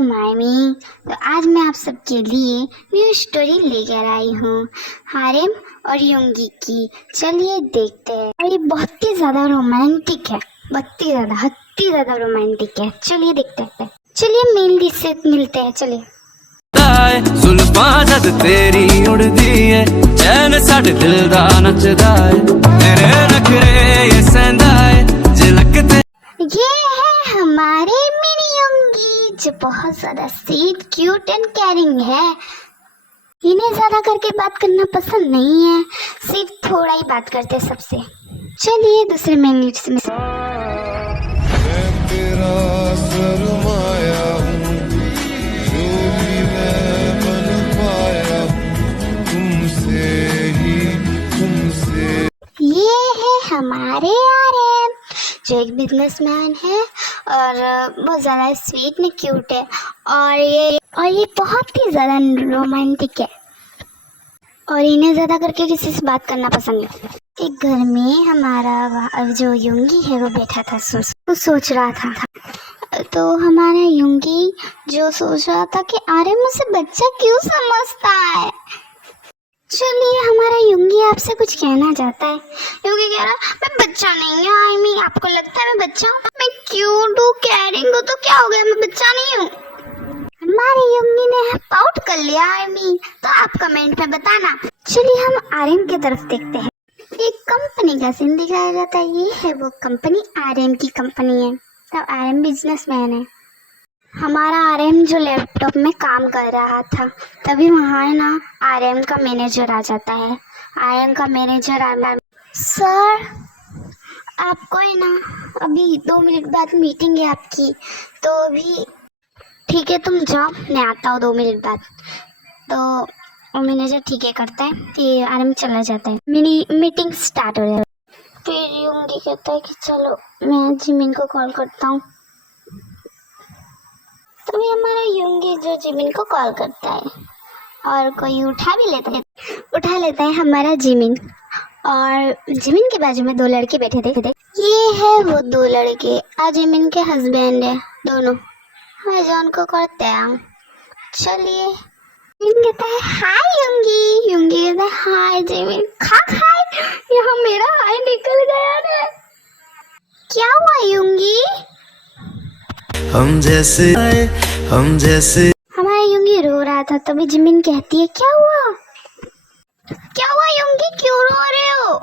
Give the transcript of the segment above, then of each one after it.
तुम आर्मी। तो आज मैं आप सबके लिए न्यू स्टोरी लेकर आई हूँ हारेम और युंगी की। चलिए देखते हैं। और ये बहुत ही ज़्यादा रोमांटिक है, बहुत ही ज़्यादा, हद ही ज़्यादा रोमांटिक है। चलिए देखते हैं। चलिए मेन लीड से मिलते हैं। चलिए। जुल्फां जद तेरी उड़दी है, चैन साडे दिल दा नचदा है, तेरे नखरे ये सहंदा है झलकते। ये है हमारे मिनी युंगी जो बहुत ज्यादा स्वीट, क्यूट एंड केयरिंग है। इन्हें ज्यादा करके बात करना पसंद नहीं है, सिर्फ थोड़ा ही बात करते हैं सबसे। चलिए दूसरे मेन लीड से ये है हमारे आर्यन जो एक बिजनेसमैन है और बहुत ज़्यादा स्वीट में क्यूट है। और ये बहुत ही ज़्यादा रोमांटिक है और इन्हें ज़्यादा करके किसी से बात करना पसंद है। एक घर में हमारा जो युंगी है वो बैठा था, सोच रहा था। तो हमारा युंगी जो सोच रहा था कि आर्यन मुझसे बच्चा क्यों समझता है। चलिए हमारा युंगी आपसे कुछ कहना चाहता है। युंगी कह रहा मैं बच्चा नहीं हूँ आर्मी, आपको लगता है मैं बच्चा हूँ? मैं क्यूट हूँ, केयरिंग हूँ, तो क्या हो गया, मैं बच्चा नहीं हूँ? हमारे युंगी ने आउट कर लिया आर्मी, तो आप कमेंट में बताना। चलिए हम आर्यन की तरफ देखते हैं। एक कंपनी का सीन दिखाया जाता है। ये है वो कंपनी, आर्यन की कंपनी है। तब आर्यन बिजनेसमैन है। हमारा आर्यन जो लैपटॉप में काम कर रहा था, तभी वहाँ है ना आर्यन का मैनेजर आ जाता है। आर्यन का मैनेजर सर आपको है ना अभी 2 मिनट बाद मीटिंग है आपकी, तो अभी ठीक है तुम जाओ, मैं आता हूँ 2 मिनट बाद। तो मैनेजर ठीक है करता है, फिर आर्यन चला जाता है। मीटिंग स्टार्ट हो जाती है। फिर युंगी कहता है कि चलो मैं जिमिन को कॉल करता हूँ। तभी हमारा युंगी जो जिमिन को कॉल करता है और कोई उठा लेता है हमारा जिमिन। और जिमिन के बाजू में 2 लड़के बैठे थे। ये है वो 2 लड़के, आज जिमिन के हस्बैंड है दोनों। मैं जो उनको करते हैं। चलिए जिमिन कहता है हाय युंगी, युंगी कहता है हाय जिमिन। हाय, यहाँ मेरा हाय निकल गया रे। क्या हुआ युंगी? हम जैसे हमारा युंगी रो रहा था। तभी जिमिन कहती है क्या हुआ युंगी, क्यों रो रहे हो?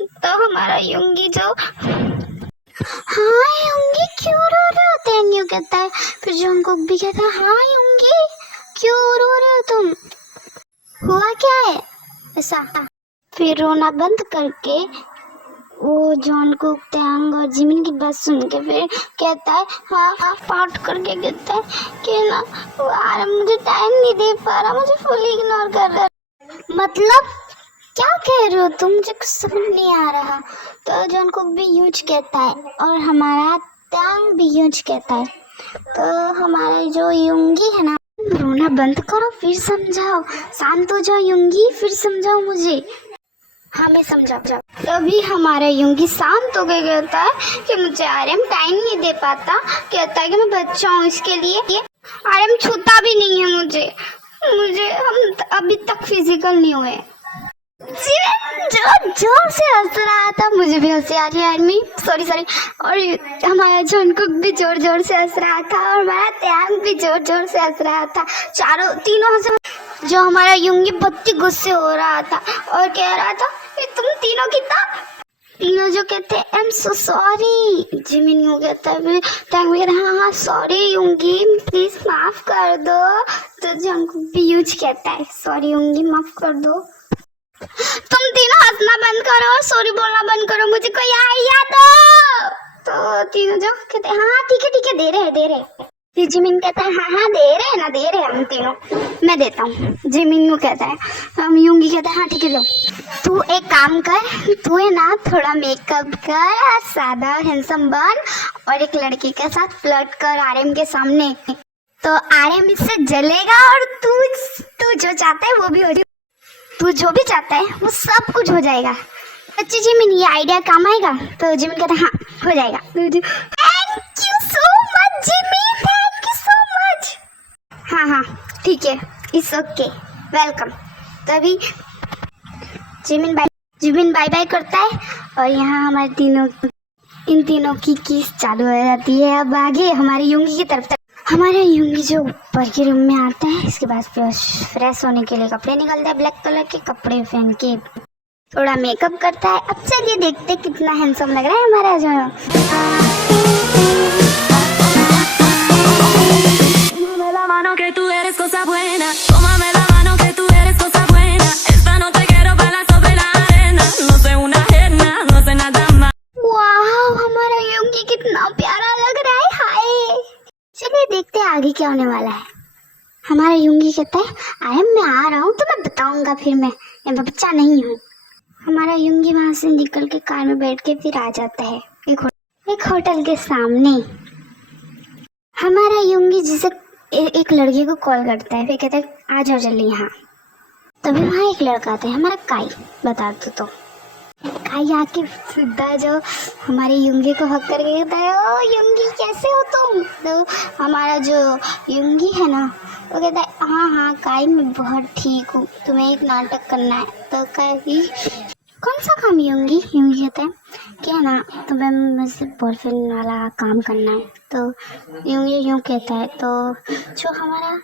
तो हमारा युंगी जो हाँ युंगी क्यों रो रहे हो, थैंक यू कहता है। फिर जंगकुक भी कहता है हाँ युंगी क्यों रो रहे हो तुम, हुआ क्या है ऐसा? फिर रोना बंद करके वो जंगकुक, त्यांग और जिमिन की बात सुन के फिर कहता है हाँ पाठ करके कहता है कि ना यार मुझे टाइम नहीं दे पा रहा, मुझे फुल इग्नोर कर रहा है। मतलब क्या कह रहे हो तुम, मुझे कुछ समझ नहीं आ रहा। तो जंगकुक भी यूज कहता है और हमारा त्यांग भी यूज कहता है। तो हमारा जो युंगी है ना, रोना बंद करो फिर समझाओ, शांत हो जाओ युंगी, फिर समझाओ मुझे, हमें समझाओ। तभी हमारा युंगी शांत हो गया, कहता है कि मुझे आर्यन टाइम नहीं दे पाता, कहता है कि मैं बच्चा हूँ इसके लिए, आर्यन छूता भी नहीं है मुझे हम अभी तक फिजिकल नहीं हुए। जोर से हंस रहा था, मुझे भी हंसी आ रही है आर्मी, सॉरी। और हमारा जंगकुक भी जोर से हंस रहा था और हमारा त्यांग भी जोर से हंस रहा था। तीनों हंस। जो हमारा युंगी बहुत ही गुस्से हो रहा था और कह रहा था कि तुम तीनों तीनों जो कहते हैं I am so sorry. Jimin यूं कहता है, फिर टैंग भी कहता है हाँ सॉरी युंगी प्लीज माफ कर दो। तो जंगकुक भी यूज कहता है सॉरी युंगी माफ कर दो। तुम तीनों हंसना बंद करो और सॉरी बोलना बंद करो, मुझे कोई आइडिया दो। तो तीनों जो कहते हैं हाँ ठीक है दे रहे। फिर जिमिन कहता है हाँ दे रहे हम तीनों, मैं देता हूँ। जिमिन को कहता है, हम युंगी कहता है हाँ ठीक है लो। तू एक काम कर, तू है ना थोड़ा मेकअप कर, सादा हैंडसम बन और एक लड़की के साथ फ्लर्ट कर आर्यन के सामने, तो आर्यन इससे जलेगा और तू जो चाहता है वो भी हो जाएगा, तू जो भी चाहता है वो सब कुछ हो जाएगा। अच्छा जिमिन ये आइडिया काम आएगा? तो जिमिन कहता है हाँ हो जाएगा। Thank you so much Jimin, thank you so much. हाँ हाँ ठीक है, इट्स ओके, वेलकम। तभी जिमिन बाय बाय करता है और यहाँ हमारे इन तीनों की किस चालू हो जाती है। अब आगे हमारी युंगी की तरफ हमारे युंगी जो ऊपर के रूम में आता है, इसके बाद फ्रेश होने के लिए कपड़े निकलते हैं, ब्लैक कलर के कपड़े पहन के थोड़ा मेकअप करता है। अब चलिए देखते हैं कितना हैंडसम लग रहा है हमारा जो Que tú eres cosa buena, tómame la mano que tú eres cosa buena. Esta noche quiero bailar sobre la arena. No sé una ajena, no sé nada más. वाह, हमारा युंगी कितना प्यारा लग रहा है, हाय। चलिए देखते हैं आगे क्या होने वाला है। हमारा युंगी कहता है अरे मैं आ रहा हूँ तो मैं बताऊंगा, फिर मैं बच्चा नहीं हूँ। हमारा युंगी वहां से निकल के कार में बैठ के फिर आ जाता है एक होटल के सामने। हमारा युंगी जिसे एक लड़के को कॉल करता है, फिर कहता है आ जाओ जल्दी यहाँ। तभी वहाँ एक लड़का आता है, हमारा काई, बता दो तो। काई आके सीधा जो हमारे युंगी को हक करके कहता है ओ युंगी कैसे हो तुम। तो हमारा जो युंगी है ना वो कहता है हाँ हाँ काई मैं बहुत ठीक हूँ, तुम्हें एक नाटक करना है। तो काई कौन सा काम युंगी कहता है क्या ना तुम्हें मुझसे बॉयफ्रेंड वाला काम करना है। तो युंगी यूँ कहता है, तो जो हमारा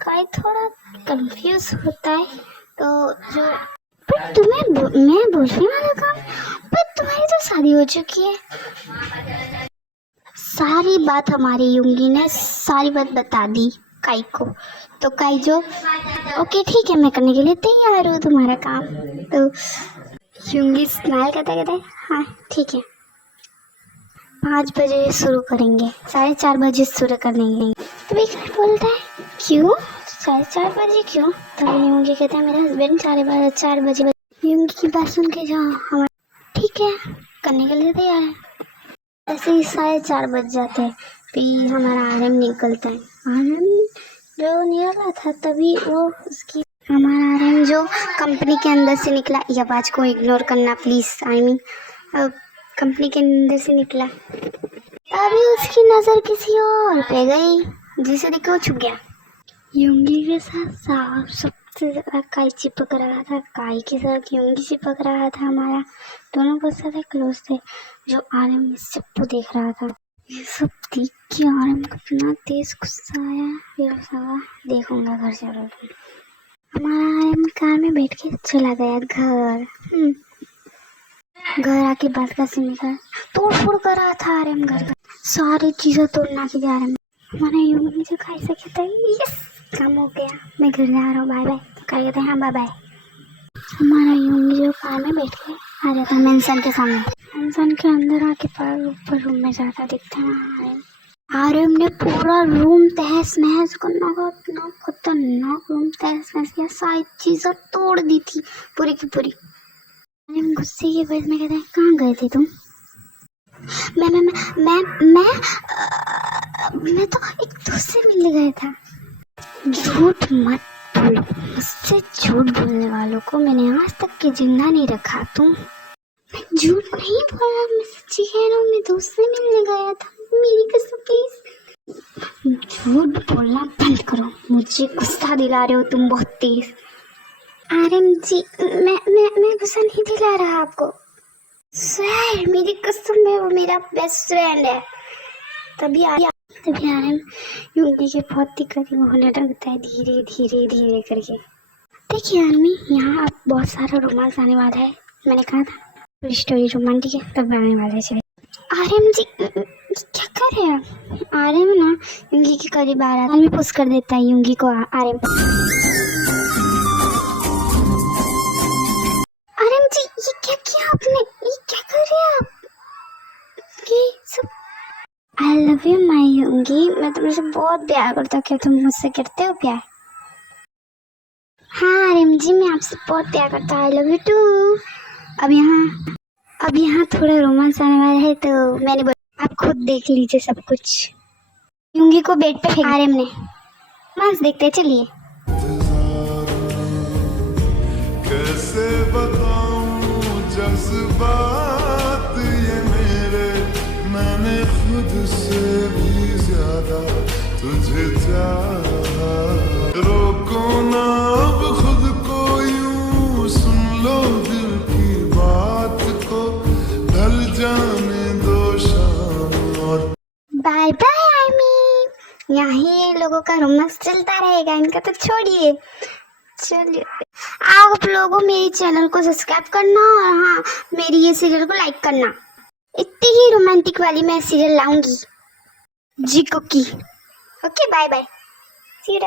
काई थोड़ा कंफ्यूज होता है। तो जो पर तुम्हें मैं बॉयफ्रेंड वाला काम, पर तुम्हारी तो शादी हो चुकी है। सारी बात हमारी युंगी ने सारी बात बता दी काई को। तो काई जो ओके ठीक है मैं करने के लिए तैयार हूँ तुम्हारा काम। तो युंगी स्माइल करता है हाँ ठीक है 5 बजे शुरू करेंगे, 4:30 बजे शुरू करेंगे। तो एक बोलता है क्यों 4:30 बजे क्यों। तो युंगी कहता है मेरा हस्बैंड 4 बजे। युंगी की बात सुन के जो हमारा ठीक है करने के लिए तैयार है। ऐसे ही 4:30 बज जाते हैं, फिर हमारा आरएम निकलता है। आरएम जो निकल रहा था तभी वो उसकी हमारा आरएम जो कंपनी के अंदर से निकला, ये आवाज़ को इग्नोर करना प्लीज़, कंपनी के अंदर से निकला। अभी उसकी नज़र किसी और पे गई जिसे देख के वो छुप गया। युंगी के साथ सबसे ज़्यादा काई चिपक रहा था, काई के साथ युंगी चिपक रहा था। हमारा दोनों बहुत ज़्यादा क्लोज थे। जो आरएम सबको देख रहा था, ये सब देख के आरएम को इतना तेज गुस्सा आया, फिर सारा देखूंगा घर चलो। हमारा आरएम कार में बैठ के चला गया घर आके बात का सीन निकाल तोड़ फोड़ कर रहा था आरएम घर का, सारी चीज़ें तोड़ना के जा रहे। हमारा युंगी जो खाई से कहता है यस काम हो गया मैं घर जा रहा हूँ बाय बाय। तो कह कहते हैं हाँ बाय बाय। हमारा युंगी जो कार में बैठ के आ जाता है मेंशन के सामने। मेंशन के अंदर आके ऊपर रूम में जाता दिखता है आरएम ने पूरा रूम तहस नहस करना का इतना खतरनाक रूम तहस नहस किया, सारी चीज़ें तोड़ दी थी पूरी की पूरी। आरएम गुस्से की वजह में कहते हैं कहाँ गए थे तुम। मैं तो एक दोस्त से मिलने गया था। झूठ मत बोलो, मुझसे झूठ बोलने वालों को मैंने आज तक के जिंदा नहीं रखा। मैं झूठ नहीं बोल रहा, मैं सच्ची कह रहा हूँ, मैं दोस्त से मिलने गया था, मेरी कसम प्लीज। झूठ बोलना बंद करो, मुझे गुस्सा दिला रहे हो तुम बहुत तेज। आरएम जी मैं गुस्सा नहीं दिला रहा आपको सर, मेरी कसम है वो मेरा बेस्ट फ्रेंड है। तभी आरएम युंगी के बहुत ही करीब होने लगता है धीरे धीरे धीरे करके। देखिए आर्मी यहाँ अब बहुत सारा रोमांस आने वाला है, मैंने कहा था स्टोरी रोमांटिक है तब आने वाला है। चलिए आरएम जी क्या कर रहे हैं। आरएम ना युंगी के करीब आ रहा था, आर्मी पुश कर देता है युंगी को। आरएम जी ये क्या किया आपने, ये क्या कर रहे हैं आप। ये सब आई लव यू माई युंगी, मैं तुमसे बहुत प्यार करता हूँ, क्या तुम मुझसे करते हो प्यार। हाँ आरएम जी मैं आपसे बहुत प्यार करता हूँ, आई लव यू टू। अब यहाँ थोड़ा रोमांस आने वाला है तो मैंने बोला आप खुद देख लीजिए सब कुछ। युंगी को बेड पे फेंका आरएम ने। रोमांस देखते चलिए। कैसे बताऊं जज्बात ये मेरे, मैंने खुद से भी ज्यादा तुझे चाहा। Bye bye army. यहाँ लोगों का रोमांस चलता रहेगा, इनका तो छोड़िए। चलिए आप लोगों मेरे चैनल को सब्सक्राइब करना और हाँ मेरी ये सीरियल को लाइक करना। इतनी ही रोमांटिक वाली मैं सीरियल लाऊंगी जी कुकी। Okay bye bye, see you.